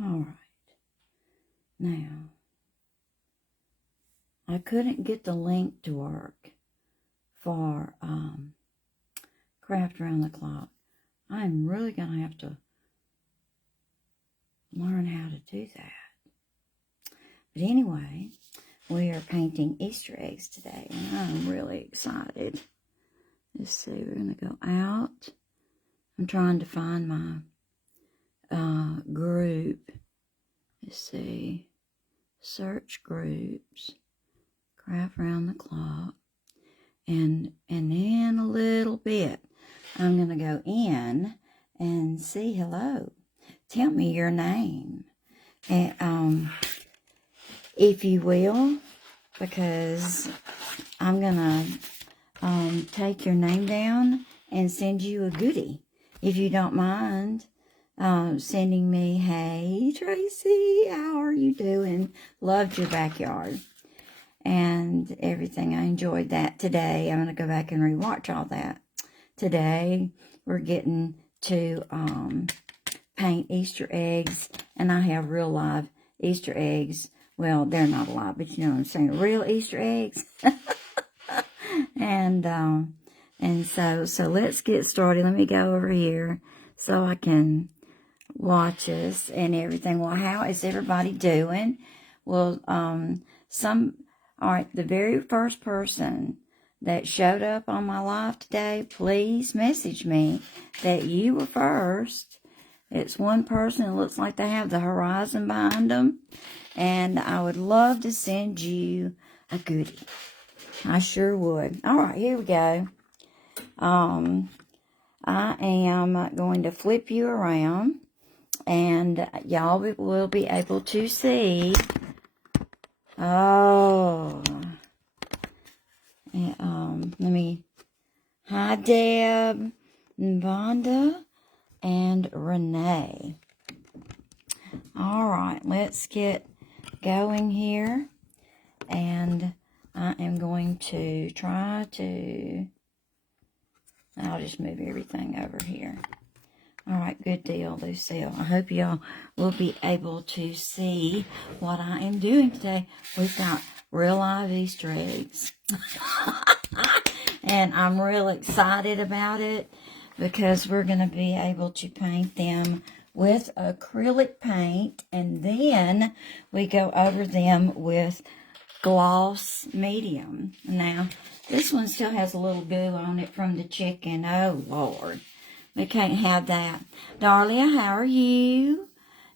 All right. Now, I couldn't get the link to work for Craft Around the Clock. I'm really going to have to learn how to do that. But anyway, we are painting Easter eggs today, and I'm really excited. Let's see, we're going to go out. I'm trying to find my group. Let's see, search groups, Craft Around the Clock, and in a little bit, I'm going to go in and say hello. Tell me your name, and if you will, because I'm going to take your name down and send you a goodie, if you don't mind. Sending me, hey, Tracy, how are you doing? Loved your backyard and everything. I enjoyed that today. I'm going to go back and rewatch all that. Today, we're getting to paint Easter eggs, and I have real live Easter eggs. Well, they're not alive, but you know what I'm saying, real Easter eggs. and so let's get started. Let me go over here so I can watch us and everything. Well, how is everybody doing? Well, all right, the very first person that showed up on my live today, please message me that you were first. It's one person. It looks like they have the horizon behind them, and I would love to send you a goodie. I sure would. All right, here we go. I am going to flip you around, and y'all will be able to see. Oh, let me. Hi, Deb, Vonda, and Renee. All right, let's get going here, and I am going to try to. I'll just move everything over here. All right, good deal, Lucille. I hope y'all will be able to see what I am doing today. We've got real live Easter eggs. And I'm real excited about it because we're going to be able to paint them with acrylic paint. And then we go over them with gloss medium. Now, this one still has a little goo on it from the chicken. Oh, Lord. We can't have that. Darlia, how are you?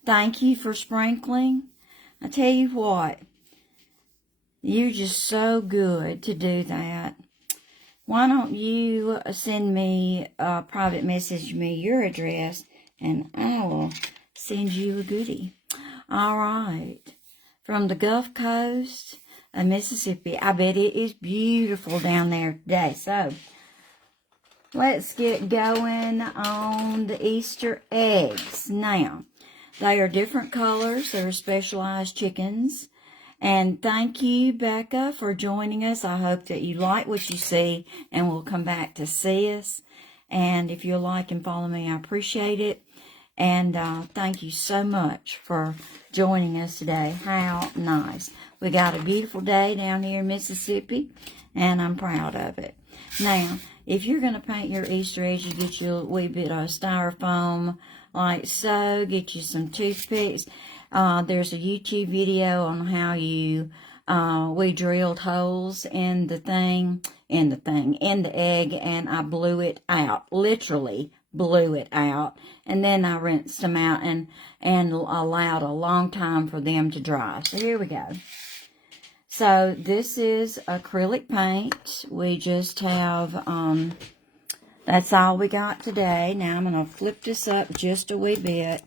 Thank you for sprinkling. I tell you what, you're just so good to do that. Why don't you send me, private message me your address, and I will send you a goodie. All right. From the Gulf Coast of Mississippi. I bet it is beautiful down there today. So, let's get going on the Easter eggs. Now, they are different colors. They're specialized chickens. And thank you, Becca, for joining us. I hope that you like what you see and will come back to see us. And if you'll like and follow me, I appreciate it. And thank you so much for joining us today. How nice. We got a beautiful day down here in Mississippi, and I'm proud of it. Now, if you're going to paint your Easter eggs, you get your wee bit of styrofoam like so. Get you some toothpicks. There's a YouTube video on how we drilled holes in the egg, and I blew it out. Literally blew it out. And then I rinsed them out and allowed a long time for them to dry. So here we go. So this is acrylic paint. We just have, that's all we got today. Now I'm going to flip this up just a wee bit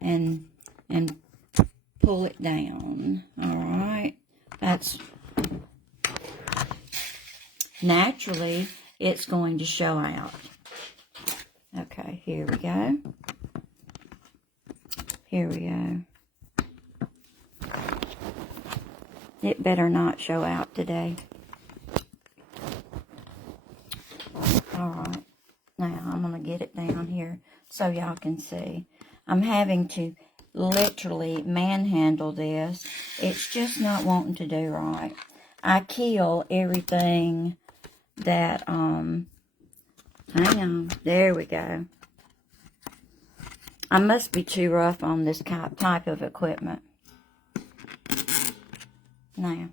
and pull it down. All right. That's, naturally, it's going to show out. Okay, here we go. Here we go. It better not show out today. All right. Now, I'm going to get it down here so y'all can see. I'm having to literally manhandle this. It's just not wanting to do right. I kill everything that, hang on, there we go. I must be too rough on this type of equipment. Now,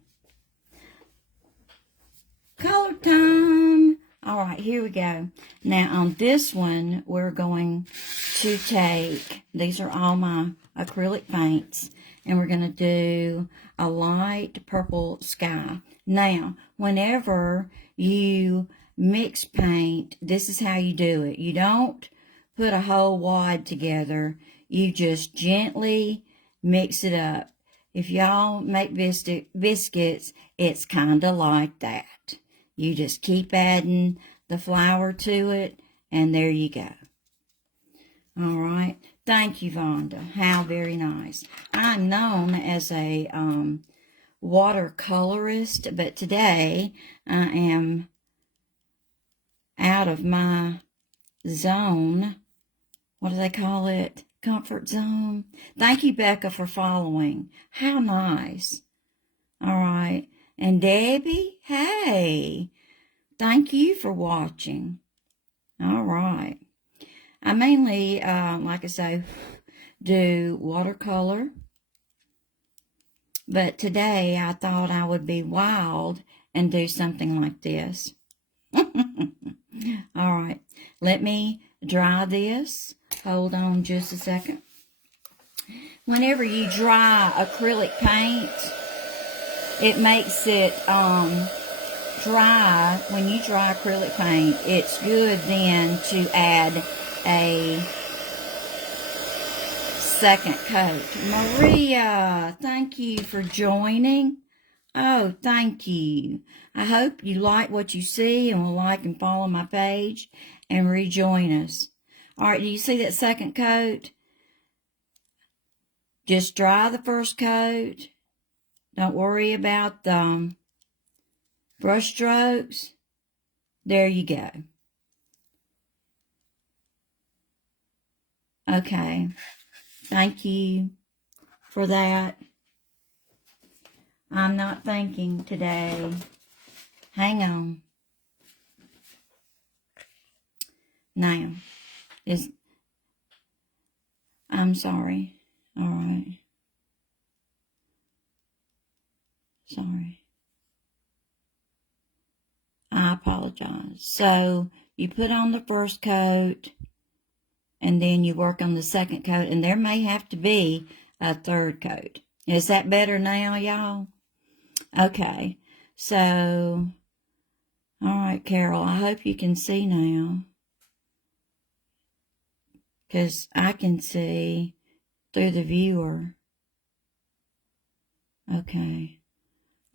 color time. All right, here we go. Now, on this one, we're going to take, these are all my acrylic paints, and we're going to do a light purple sky. Now, whenever you mix paint, this is how you do it. You don't put a whole wad together. You just gently mix it up. If y'all make biscuits, it's kind of like that. You just keep adding the flour to it, and there you go. All right. Thank you, Vonda. How very nice. I'm known as a watercolorist, but today I am out of my zone. What do they call it? Comfort zone. Thank you, Becca, for following. How nice. All right. And Debbie, hey, thank you for watching. All right. I mainly, like I say, do watercolor. But today I thought I would be wild and do something like this. All right. Let me dry this. Hold on just a second. Whenever you dry acrylic paint, it makes it dry. When you dry acrylic paint, it's good then to add a second coat. Maria, thank you for joining. Oh, thank you. I hope you like what you see and will like and follow my page and rejoin us. All right, do you see that second coat? Just dry the first coat. Don't worry about the brush strokes. There you go. Okay. Thank you for that. I'm not thinking today. Hang on. Now, I'm sorry. All right. Sorry. I apologize. So, you put on the first coat, and then you work on the second coat, and there may have to be a third coat. Is that better now, y'all? Okay. So, all right, Carol, I hope you can see now. Because I can see through the viewer. Okay.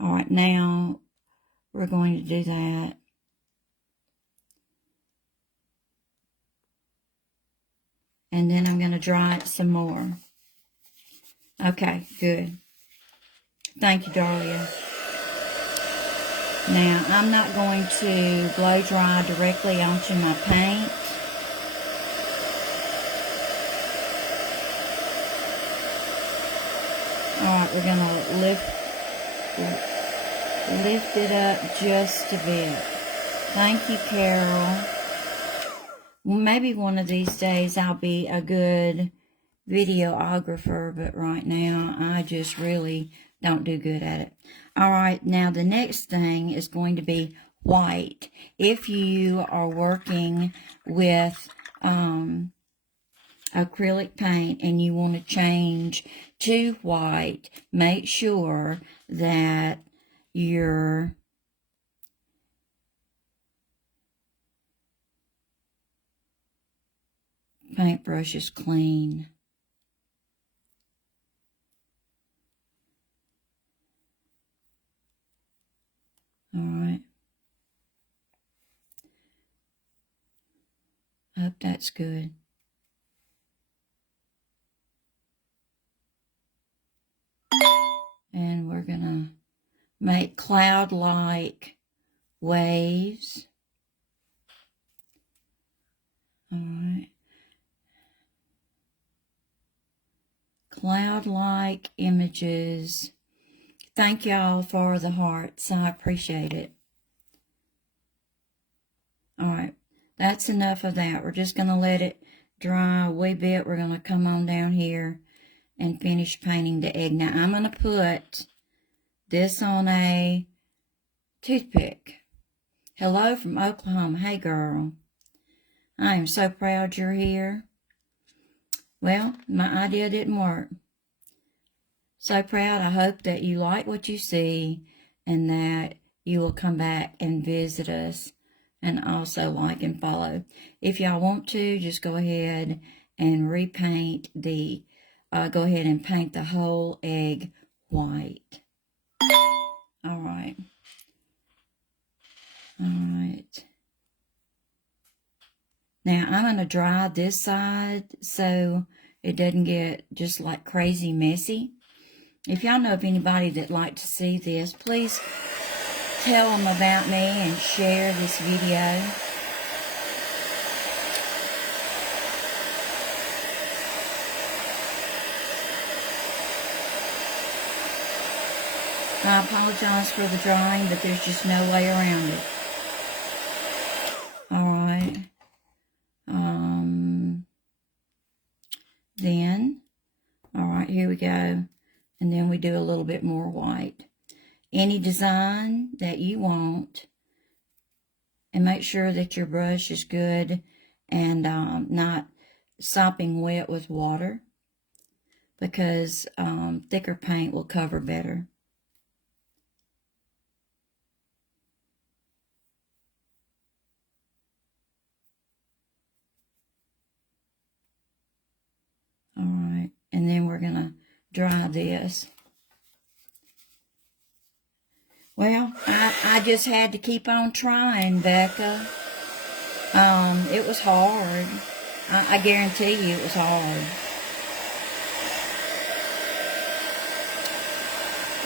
All right, now we're going to do that. And then I'm going to dry it some more. Okay, good. Thank you, Darlia. Now, I'm not going to blow dry directly onto my paint. All right, we're going to lift it up just a bit. Thank you, Carol. Maybe one of these days I'll be a good videographer, but right now I just really don't do good at it. All right, now the next thing is going to be white. If you are working with acrylic paint and you want to change to white, make sure that your paintbrush is clean. All right. I hope that's good. And we're going to make cloud-like waves. All right. cloud-like images. Thank y'all for the hearts. I appreciate it. All right, that's enough of that. We're just going to let it dry a wee bit. We're going to come on down here and finish painting the egg. Now, I'm going to put this on a toothpick. Hello from Oklahoma. Hey, girl. I am so proud you're here. Well, my idea didn't work. So proud. I hope that you like what you see and that you will come back and visit us and also like and follow. If y'all want to, just go ahead and repaint the, go ahead and paint the whole egg white. All right. All right. Now, I'm going to dry this side so it doesn't get just like crazy messy. If y'all know of anybody that'd like to see this, please tell them about me and share this video. I apologize for the drying, but there's just no way around it. All right. Then, all right, here we go. And then we do a little bit more white. Any design that you want. And make sure that your brush is good and not sopping wet with water, because thicker paint will cover better. All right, and then we're going to dry this. Well, I just had to keep on trying, Becca. It was hard. I guarantee you it was hard.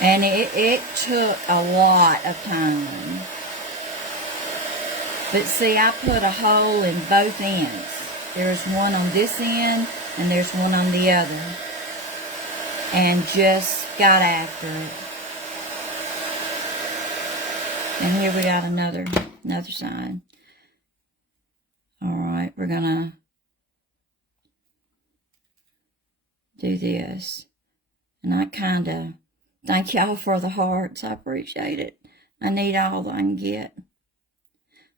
And it took a lot of time. But see, I put a hole in both ends. There's one on this end and there's one on the other. And just got after it. And here we got another side. All right, we're gonna do this. And I kind of thank y'all for the hearts. I appreciate it. I need all I can get.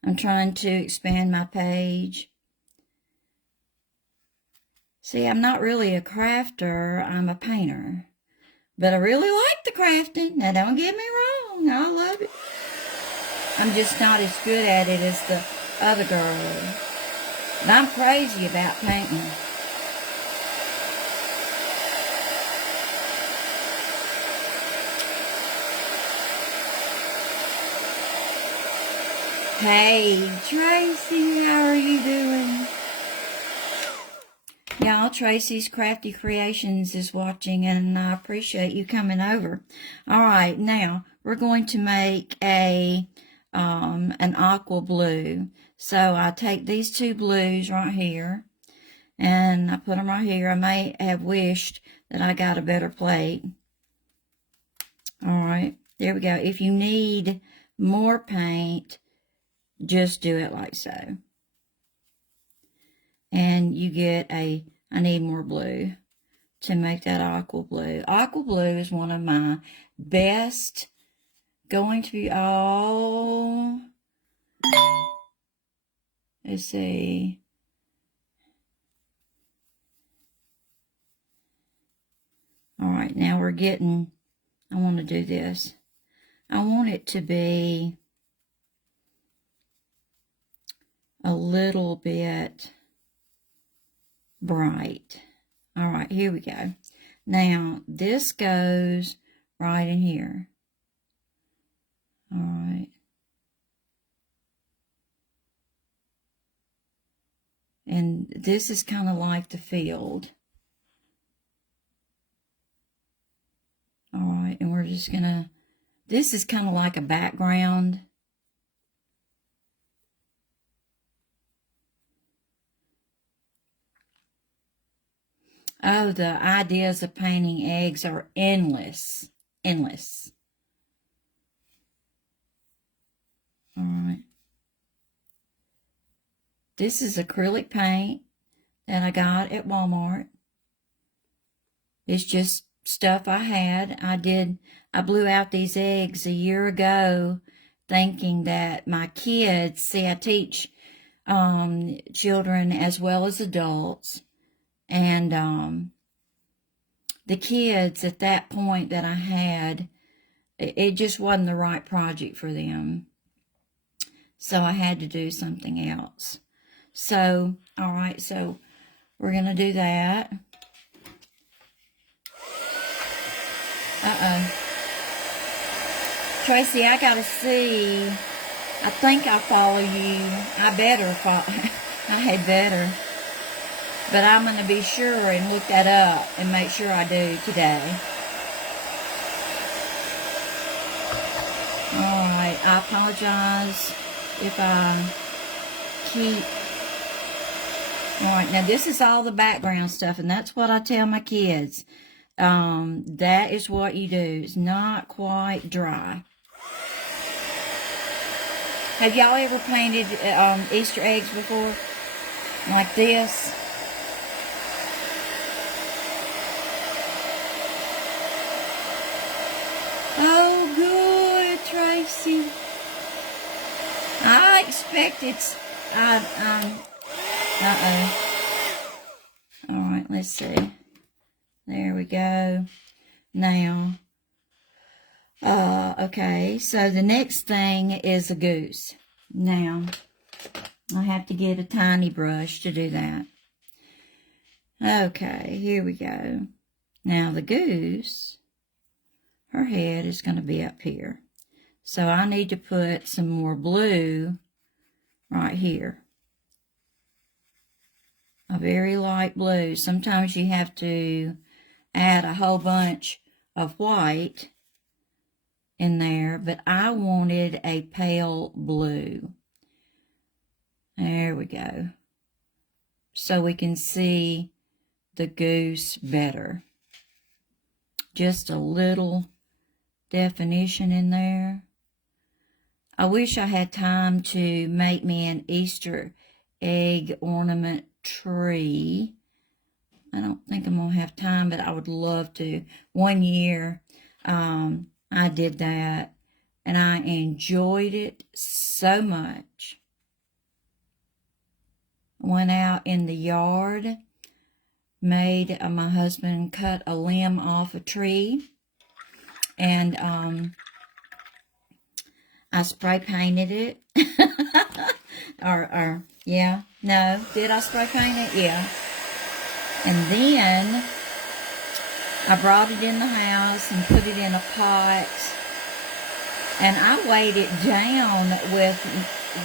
I'm trying to expand my page. See, I'm not really a crafter. I'm a painter. But I really like the crafting. Now, don't get me wrong. I love it. I'm just not as good at it as the other girl. But I'm crazy about painting. Hey, Tracy, how are you doing? Y'all, Tracy's Crafty Creations is watching, and I appreciate you coming over. All right, now we're going to make an aqua blue. So I take these two blues right here, and I put them right here. I may have wished that I got a better plate. All right, there we go. If you need more paint, just do it like so. And you get I need more blue to make that aqua blue. Aqua blue is one of my best, going to be all, let's see. All right, now we're getting, I want to do this. I want it to be a little bit bright. All right, here we go. Now, this goes right in here. All right. And this is kind of like the field. All right, and we're just gonna, this is kind of like a background. Oh, the ideas of painting eggs are endless. Endless. All right. This is acrylic paint that I got at Walmart. It's just stuff I had. I blew out these eggs a year ago thinking that my kids, see, I teach children as well as adults, and the kids at that point that I had, it just wasn't the right project for them. So I had to do something else. So, all right, so we're going to do that. Uh-oh. Tracy, I got to see. I think I follow you. I better follow. I had better. But I'm going to be sure and look that up and make sure I do today. Alright, I apologize if I keep... Alright, now this is all the background stuff, and that's what I tell my kids. That is what you do. It's not quite dry. Have y'all ever painted Easter eggs before? Like this? Oh, good, Tracy. I expect it's... Uh-oh. Alright, let's see. There we go. Now, okay, so the next thing is a goose. Now, I have to get a tiny brush to do that. Okay, here we go. Now, the goose, her head is going to be up here. So I need to put some more blue right here. A very light blue. Sometimes you have to add a whole bunch of white in there, but I wanted a pale blue. There we go. So we can see the goose better. Just a little definition in there. I wish I had time to make me an Easter egg ornament tree. I don't think I'm going to have time, but I would love to. One year, I did that, and I enjoyed it so much. Went out in the yard, made my husband cut a limb off a tree, and I spray painted it. Yeah, no, did I spray paint it? Yeah. And then I brought it in the house and put it in a pot. And I weighed it down with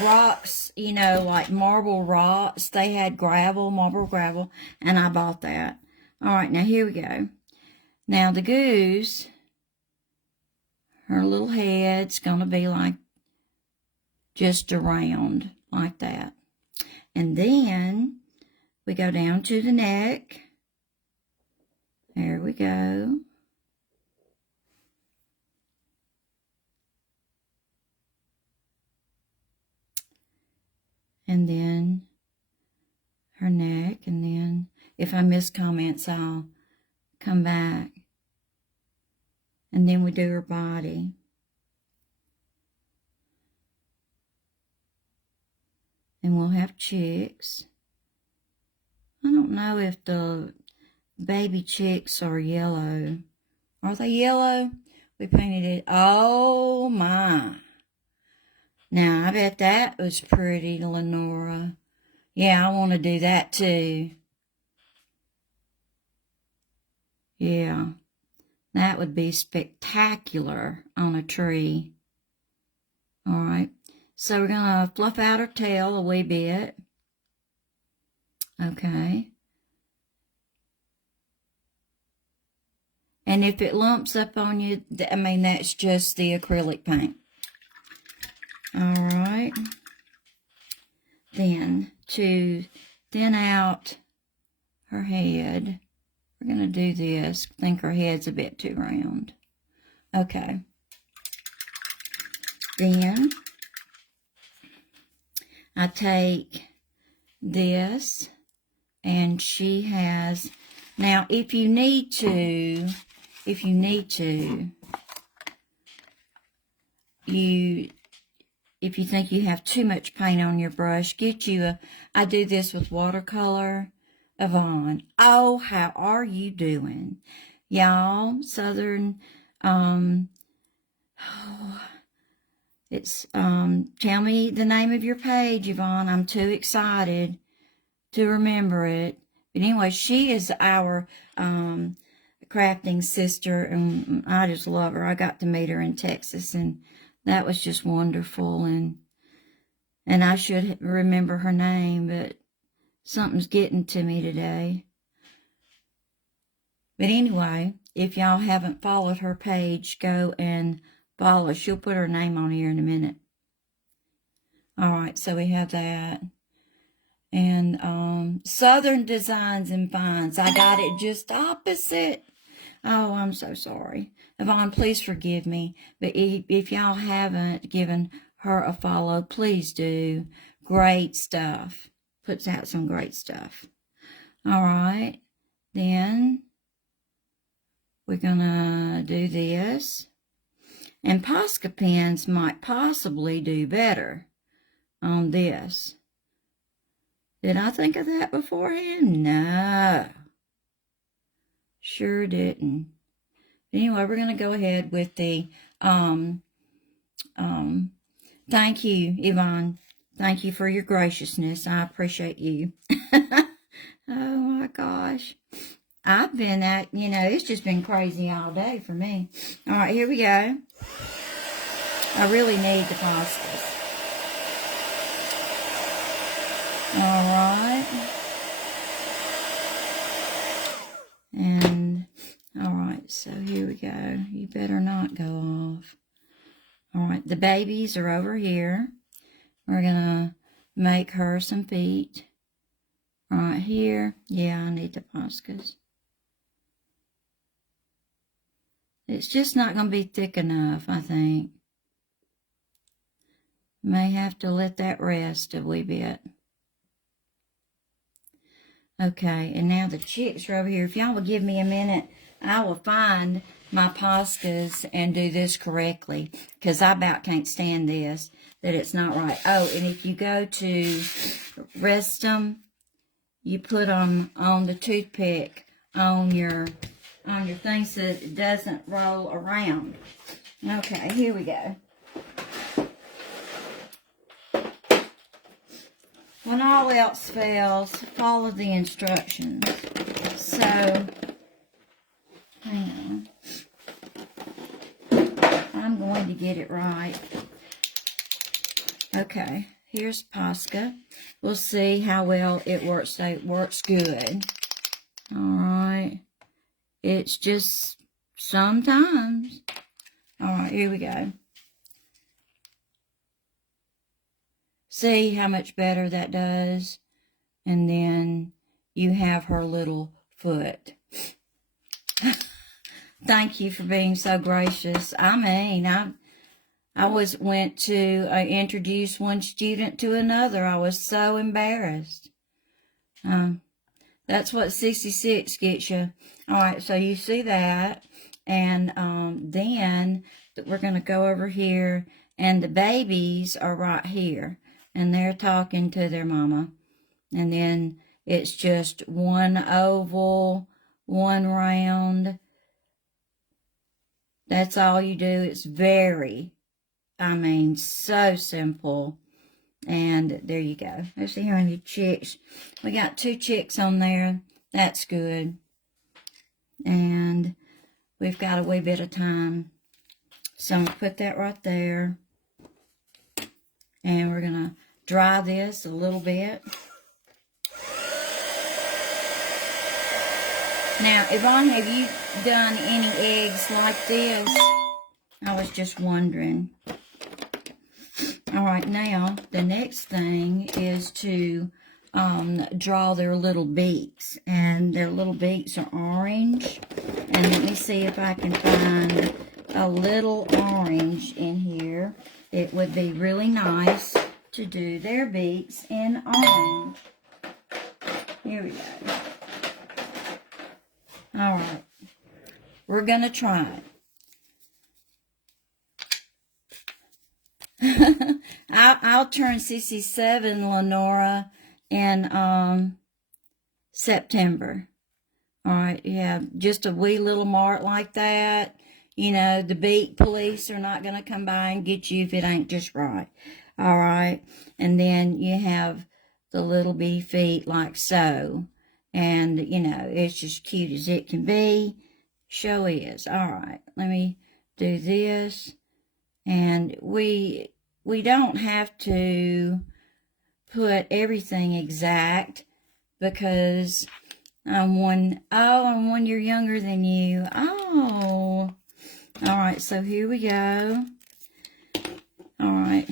rocks, you know, like marble rocks. They had gravel, marble gravel, and I bought that. All right, now here we go. Now the goose, her little head's going to be like just around like that. And then we go down to the neck. There we go. And then her neck. And then if I miss comments, I'll come back. And then we do her body. And we'll have chicks. I don't know if the baby chicks are yellow. Are they yellow? We painted it. Oh, my. Now, I bet that was pretty, Lenora. Yeah, I want to do that, too. Yeah. That would be spectacular on a tree. All right. So we're going to fluff out her tail a wee bit. Okay. And if it lumps up on you, I mean, that's just the acrylic paint. All right. Then, to thin out her head, we're going to do this. I think her head's a bit too round. Okay. Then I take this, and she has, now if you need to, if you think you have too much paint on your brush, get you I do this with watercolor. Yvonne, oh, how are you doing? Y'all, Southern, it's, tell me the name of your page, Yvonne. I'm too excited to remember it. But anyway, she is our, crafting sister, and I just love her. I got to meet her in Texas, and that was just wonderful, and I should remember her name, but something's getting to me today. But anyway, if y'all haven't followed her page, go and follow. She'll put her name on here in a minute. All right, so we have that. And Southern Designs and Finds. I got it just opposite. Oh, I'm so sorry. Yvonne, please forgive me. But if y'all haven't given her a follow, please do. Great stuff. Puts out some great stuff. All right. Then we're going to do this. And Posca pens might possibly do better on this. Did I think of that beforehand? No. Sure didn't. Anyway, we're going to go ahead with the, thank you, Yvonne. Thank you for your graciousness. I appreciate you. Oh my gosh. I've been it's just been crazy all day for me. All right, here we go. I really need the pastas. All right. And, all right, so here we go. You better not go off. All right, the babies are over here. We're going to make her some feet. Right here. Yeah, I need the Poscas. It's just not going to be thick enough, I think. May have to let that rest a wee bit. Okay, and now the chicks are over here. If y'all will give me a minute, I will find my Poscas and do this correctly, because I about can't stand this, that it's not right. Oh, and if you go to rest them, you put them on the toothpick on your thing so that it doesn't roll around. Okay, here we go. When all else fails, follow the instructions. So, hang on. I'm going to get it right. Okay, here's Posca. We'll see how well it works. So it works good. All right. It's just sometimes. All right, here we go. See how much better that does? And then you have her little foot. Thank you for being so gracious. I mean, I went to introduce one student to another. I was so embarrassed. That's what 66 gets you. All right, so you see that. And then we're going to go over here. And the babies are right here. And they're talking to their mama. And then it's just one oval, one round. That's all you do. It's very, so simple. And there you go. Let's see how many chicks. We got 2 chicks on there. That's good. And we've got a wee bit of time. So I'm going to put that right there. And we're going to dry this a little bit. Now, Yvonne, have you done any eggs like this? I was just wondering. All right, now the next thing is to draw their little beaks, and their little beaks are orange. And let me see if I can find a little orange in here. It would be really nice to do their beaks in orange. Here we go. All right, we're gonna try it. I'll turn Sissy 7, Lenora, in September. All right, yeah, just a wee little mark like that. You know, the beak police are not going to come by and get you if it ain't just right. All right, and then you have the little bee feet like so. And, you know, it's just cute as it can be. Show is. All right, let me do this. And we don't have to put everything exact, because I'm 1 year younger than you. Oh, all right, so here we go. All right.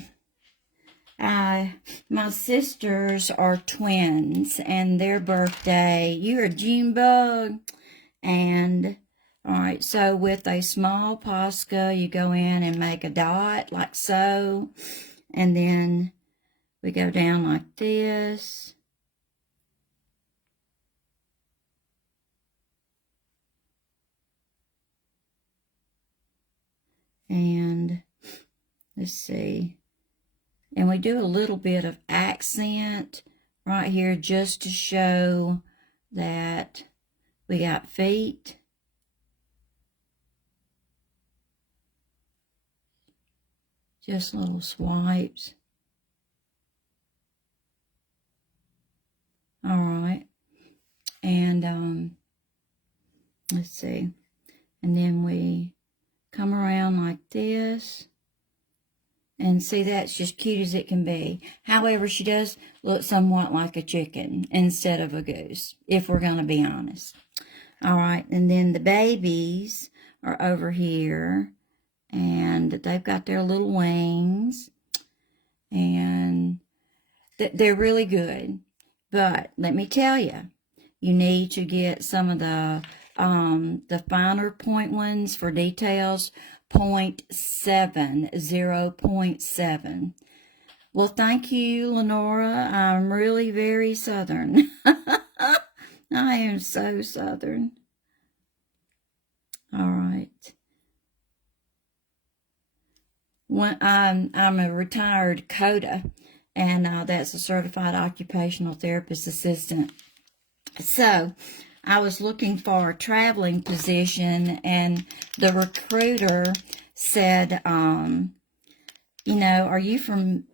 My sisters are twins, and their birthday, you're a June bug. And, all right, so with a small Posca, you go in and make a dot like so. And then we go down like this. And let's see. And we do a little bit of accent right here just to show that we got feet. Just little swipes. All right. And let's see. And then we come around like this. And see, that's just cute as it can be. However, she does look somewhat like a chicken instead of a goose, if we're going to be honest. All right, and then the babies are over here, and they've got their little wings, and they're really good. But let me tell you, you need to get some of the finer point ones for details. 0.7, 0.7. Well, thank you, Lenora. I'm really very Southern. I am so Southern. All right. I'm a retired CODA, and that's a Certified Occupational Therapist Assistant. So I was looking for a traveling position, and the recruiter said, you know, are you from,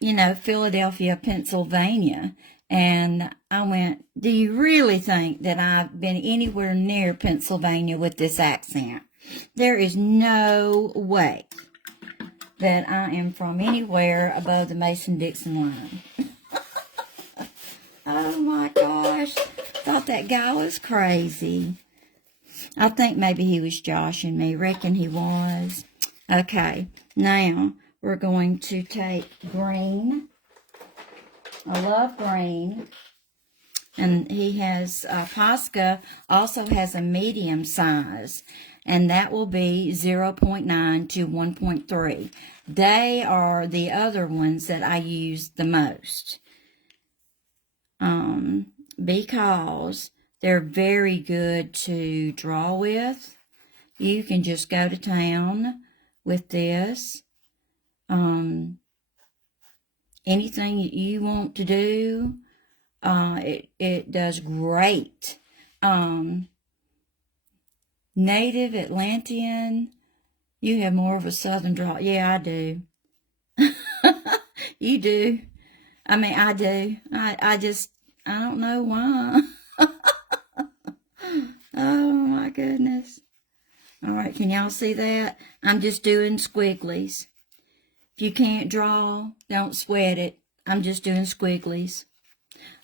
you know, Philadelphia, Pennsylvania? And I went, do you really think that I've been anywhere near Pennsylvania with this accent? There is no way that I am from anywhere above the Mason-Dixon line. Oh my gosh. Thought that guy was crazy. I think maybe he was joshing me. Reckon he was. Okay, now we're going to take green. I love green. And he has, Posca also has a medium size, and that will be 0.9 to 1.3. They are the other ones that I use the most. Because they're very good to draw with. You can just go to town with this. Anything that you want to do, it does great. Native Atlantean, you have more of a Southern draw. Yeah, I do. You do. I mean, I do. I don't know why. Oh, my goodness. All right, can y'all see that? I'm just doing squigglies. If you can't draw, don't sweat it. I'm just doing squigglies.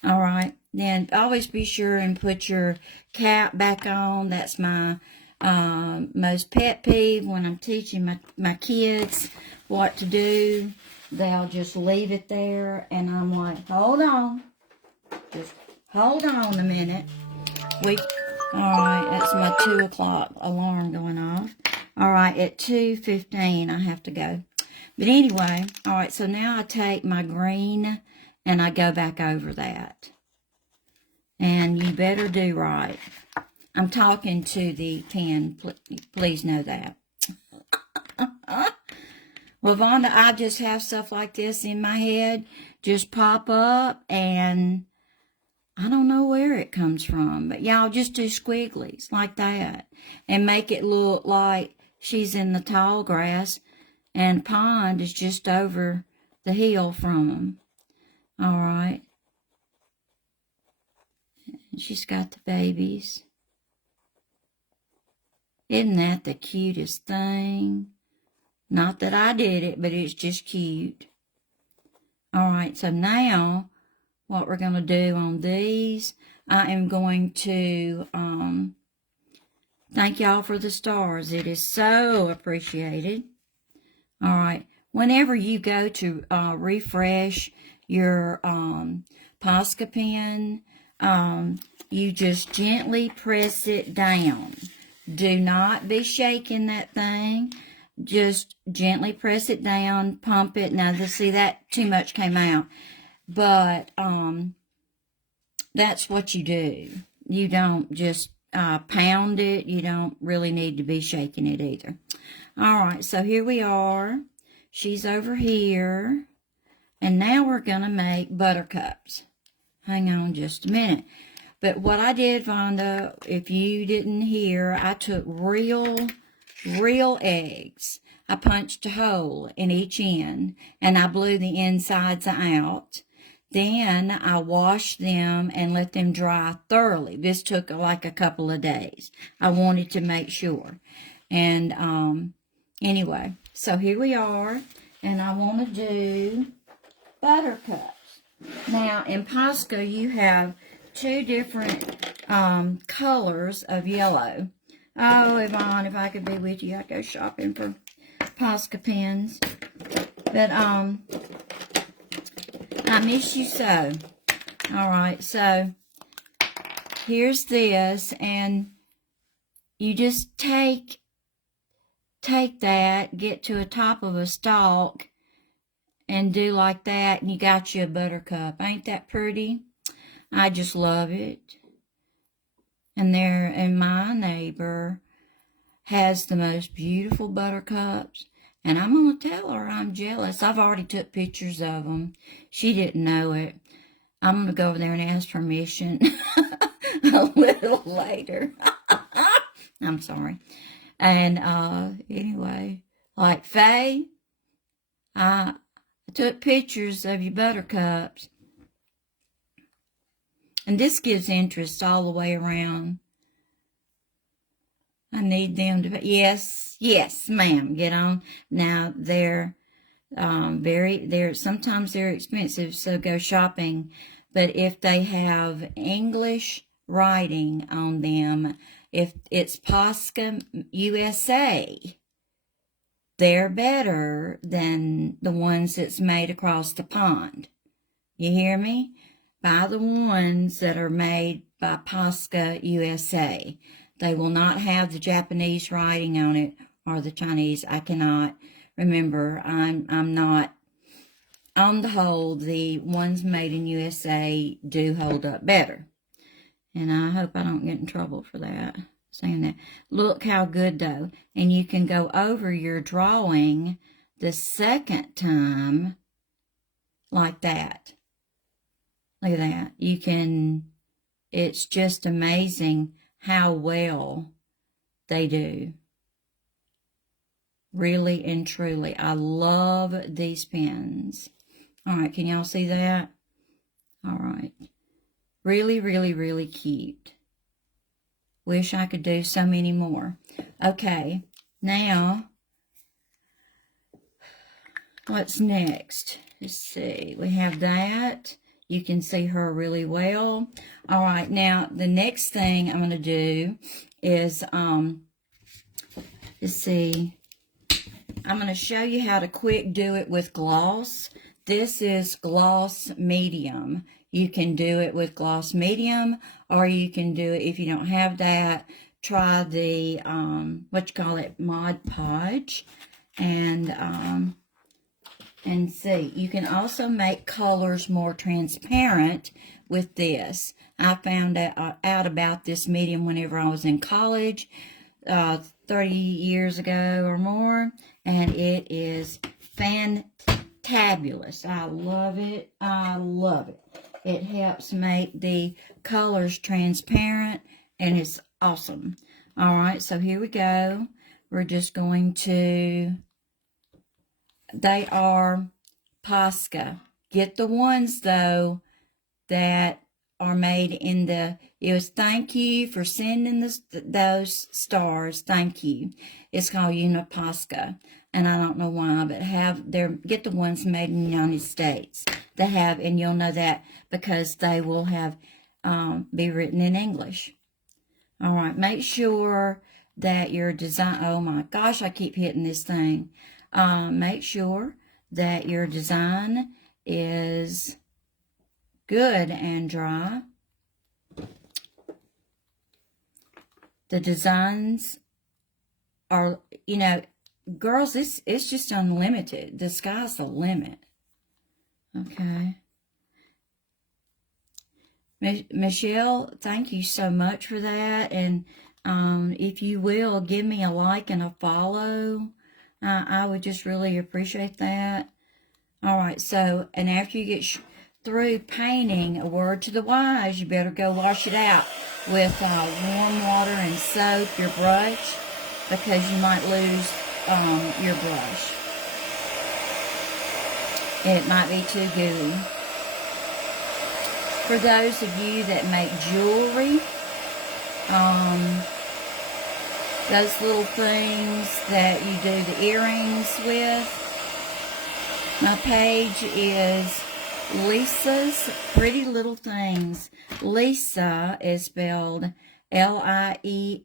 All right, then always be sure and put your cap back on. That's my most pet peeve when I'm teaching my kids what to do. They'll just leave it there, and I'm like, hold on. Just hold on a minute. Alright, that's my 2 o'clock alarm going off. Alright, at 2:15 I have to go. But anyway, alright, so now I take my green and I go back over that. And you better do right. I'm talking to the pen, please know that. Well, Vonda, I just have stuff like this in my head just pop up, and I don't know where it comes from, but y'all just do squigglies like that and make it look like she's in the tall grass and pond is just over the hill from them. All right. And she's got the babies. Isn't that the cutest thing? Not that I did it, but it's just cute. All right, so now what we're going to do on these, I am going to thank y'all for the stars. It is so appreciated. All right, whenever you go to refresh your Posca pen, you just gently press it down. Do not be shaking that thing. Just gently press it down, pump it. Now, see, that too much came out. But that's what you do. You don't just pound it. You don't really need to be shaking it either. All right, so here we are. She's over here. And now we're going to make buttercups. Hang on just a minute. But what I did, Vonda, if you didn't hear, I took real eggs. I punched a hole in each end, and I blew the insides out. Then I washed them and let them dry thoroughly. This took like a couple of days. I wanted to make sure. And anyway, so here we are, and I want to do buttercups. Now, in Posca, you have 2 different colors of yellow. Oh, Yvonne, if I could be with you, I'd go shopping for Posca pens. But I miss you so. All right, so here's this, and you just take that, get to the top of a stalk, and do like that, and you got you a buttercup. Ain't that pretty? I just love it. And my neighbor has the most beautiful buttercups. And I'm going to tell her I'm jealous. I've already took pictures of them. She didn't know it. I'm going to go over there and ask permission a little later. I'm sorry. And anyway, like Faye, I took pictures of your buttercups. And this gives interest all the way around. I need them to, yes, ma'am, get on. Now, they're sometimes they're expensive, so go shopping. But if they have English writing on them, if it's Posca USA, they're better than the ones that's made across the pond. You hear me? Buy the ones that are made by Posca USA. They will not have the Japanese writing on it or the Chinese. I cannot remember. I'm not. On the whole, the ones made in USA do hold up better. And I hope I don't get in trouble for that, saying that. Look how good, though. And you can go over your drawing the second time like that. Look at that. You can, it's just amazing how well they do. Really and truly. I love these pens. All right, can y'all see that? All right. Really, really, really cute. Wish I could do so many more. Okay, now, what's next? Let's see. We have that. You can see her really well. All right, now the next thing I'm going to do is, let's see, I'm going to show you how to quick do it with gloss. This is gloss medium. You can do it with gloss medium, or you can do it, if you don't have that, try the, Mod Podge, and see. You can also make colors more transparent with this. I found out about this medium whenever I was in college, 30 years ago or more, and it is fantabulous. I love it. I love it. It helps make the colors transparent, and it's awesome. All right, so here we go. We're just going to, they are Posca. Get the ones, though, that are made in the, it was thank you for sending those stars. Thank you. It's called Uniposca. And I don't know why, but get the ones made in the United States. They have, and you'll know that because they will have, be written in English. All right, make sure that your design, oh my gosh, I keep hitting this thing. Make sure that your design is good and dry. The designs are, girls, it's just unlimited. The sky's the limit. Okay. Michelle, thank you so much for that. And if you will, give me a like and a follow. I would just really appreciate that. All right, so, and after you get through painting, a word to the wise, you better go wash it out with warm water and soap your brush, because you might lose your brush. It might be too gooey. For those of you that make jewelry, those little things that you do the earrings with, my page is Lisa's Pretty Little Things. Lisa is spelled L-I-E-S-A.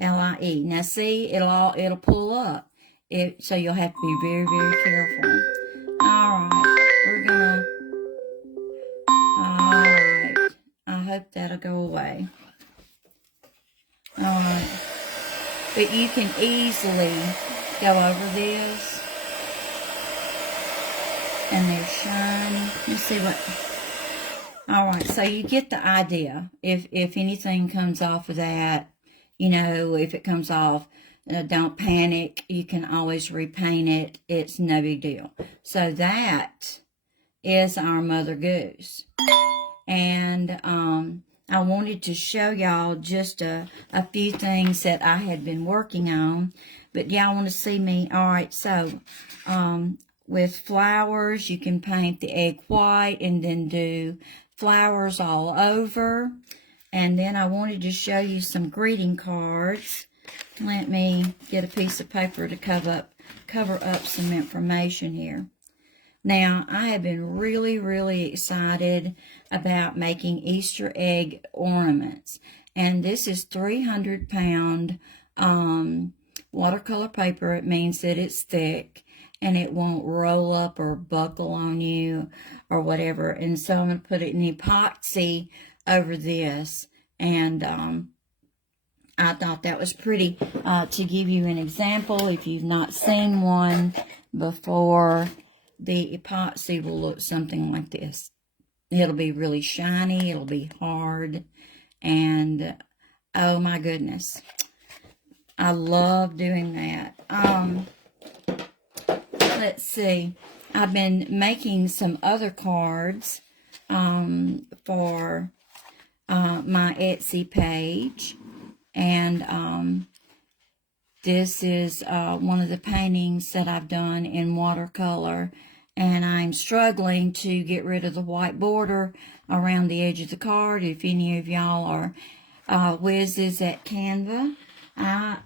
L-I-E. Now see, it'll pull up. So you'll have to be very, very careful. Alright, I hope that'll go away. Alright, but you can easily go over this, and they're shiny. Let's see what, alright, so you get the idea. If anything comes off of that, if it comes off, don't panic. You can always repaint it. It's no big deal. So that is our Mother Goose. And I wanted to show y'all just a few things that I had been working on. But y'all want to see me? All right, so with flowers, you can paint the egg white and then do flowers all over. And then I wanted to show you some greeting cards. Let me get a piece of paper to cover up some information here. Now, I have been really, really excited about making Easter egg ornaments. And this is 300-pound watercolor paper. It means that it's thick and it won't roll up or buckle on you or whatever. And so I'm going to put it in epoxy over this. And I thought that was pretty to give you an example. If you've not seen one before, the epoxy will look something like this. It'll be really shiny. It'll be hard. And, oh my goodness. I love doing that. Let's see. I've been making some other cards for my Etsy page. And this is one of the paintings that I've done in watercolor. And I'm struggling to get rid of the white border around the edge of the card. If any of y'all are whizzes at Canva, I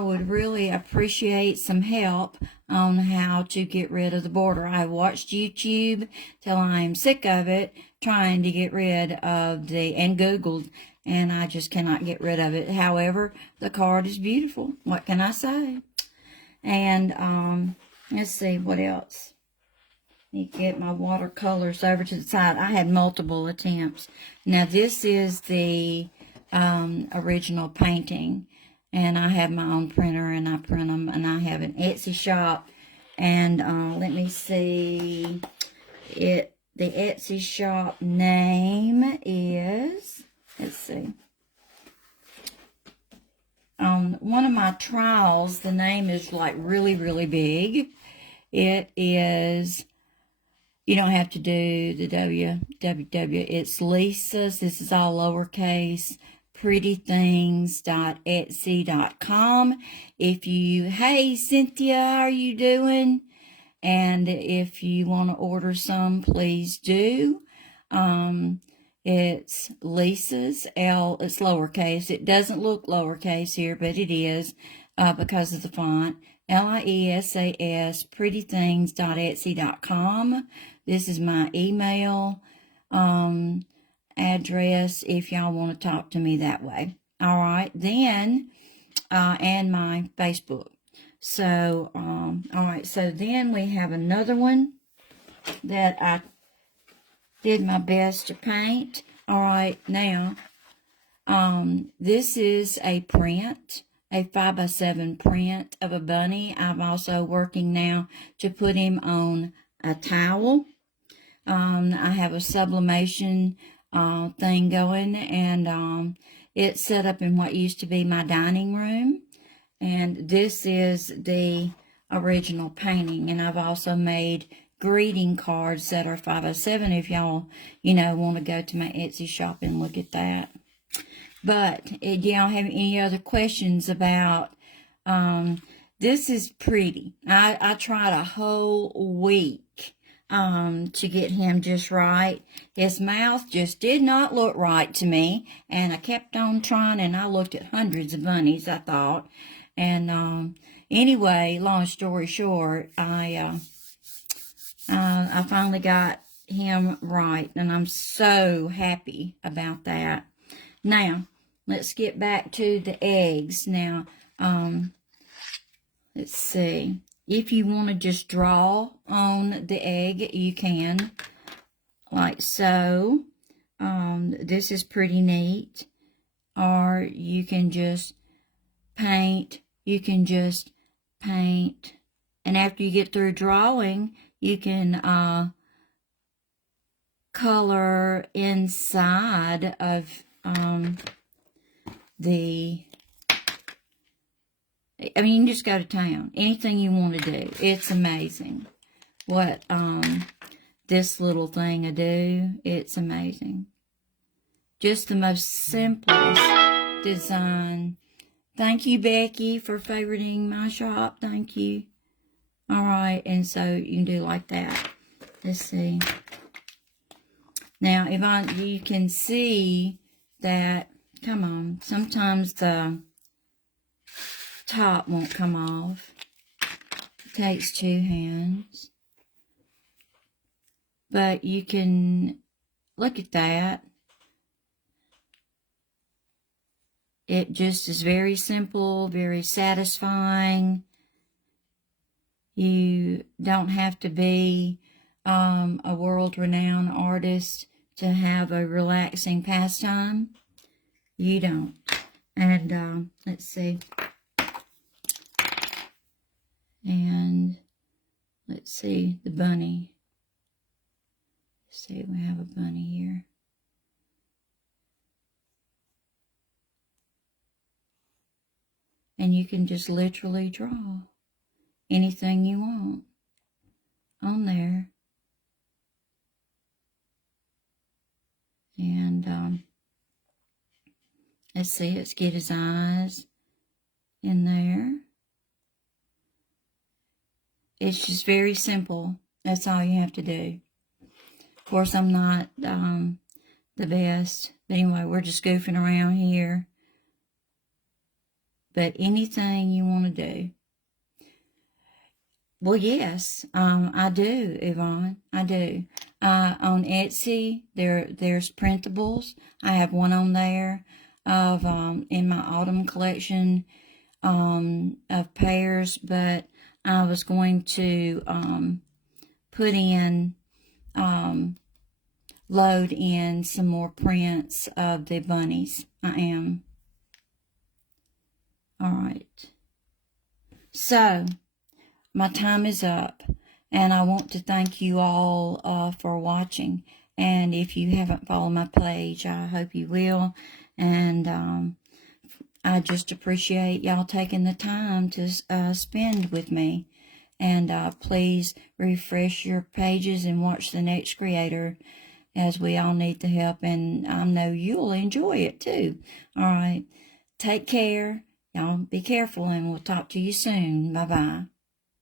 would really appreciate some help on how to get rid of the border. I watched YouTube till I'm sick of it, trying to get rid of and Googled, and I just cannot get rid of it. However, the card is beautiful. What can I say? And let's see what else. me get my watercolors over to the side. I had multiple attempts. Now this is the original painting, and I have my own printer and I print them, and I have an Etsy shop. And let me see, the Etsy shop name is, let's see, on one of my trials, the name is like really, really big. It is, you don't have to do the www. It's Lisa's. This is all lowercase. prettythings.etsy.com. If you, hey Cynthia, how are you doing? And if you want to order some, please do. It's Lisa's, it's lowercase. It doesn't look lowercase here, but it is because of the font. LIESAS, prettythings.etsy.com. This is my email address if y'all want to talk to me that way. All right, then, and my Facebook. So, all right, so then we have another one that I did my best to paint. All right, now, this is a print, a 5x7 print of a bunny. I'm also working now to put him on a towel. I have a sublimation thing going, and it's set up in what used to be my dining room. And this is the original painting, and I've also made greeting cards that are 5x7 if y'all, want to go to my Etsy shop and look at that. But do y'all have any other questions about, this is pretty. I tried a whole week to get him just right. His mouth just did not look right to me, and I kept on trying, and I looked at hundreds of bunnies, I thought. And anyway, long story short, I finally got him right, and I'm so happy about that. Now, let's get back to the eggs. Now, let's see. If you want to just draw on the egg, you can, like so. This is pretty neat. Or you can just paint. You can just paint. And after you get through drawing, you can color inside of I mean, you can just go to town. Anything you want to do. It's amazing what this little thing I do. It's amazing. Just the most simplest design. Thank you, Becky, for favoriting my shop. Thank you. All right, and so you can do like that. Let's see. Now, Yvonne, you can see that, come on, sometimes the top won't come off. It takes 2 hands. But you can look at that. It just is very simple, very satisfying. You don't have to be a world-renowned artist to have a relaxing pastime. You don't. And let's see. And let's see the bunny. Let's see, we have a bunny here. And you can just literally draw anything you want on there. And let's see, let's get his eyes in there. It's just very simple. That's all you have to do. Of course, I'm not the best. But anyway, we're just goofing around here. But anything you want to do. Well, yes, I do, Yvonne. I do. On Etsy, there's printables. I have one on there of in my autumn collection of pears, but I was going to put in, load in some more prints of the bunnies. I am. All right. So, my time is up, and I want to thank you all for watching. And if you haven't followed my page, I hope you will. And I just appreciate y'all taking the time to spend with me. And please refresh your pages and watch the next creator, as we all need the help, and I know you'll enjoy it too. All right. Take care. Y'all be careful, and we'll talk to you soon. Bye-bye.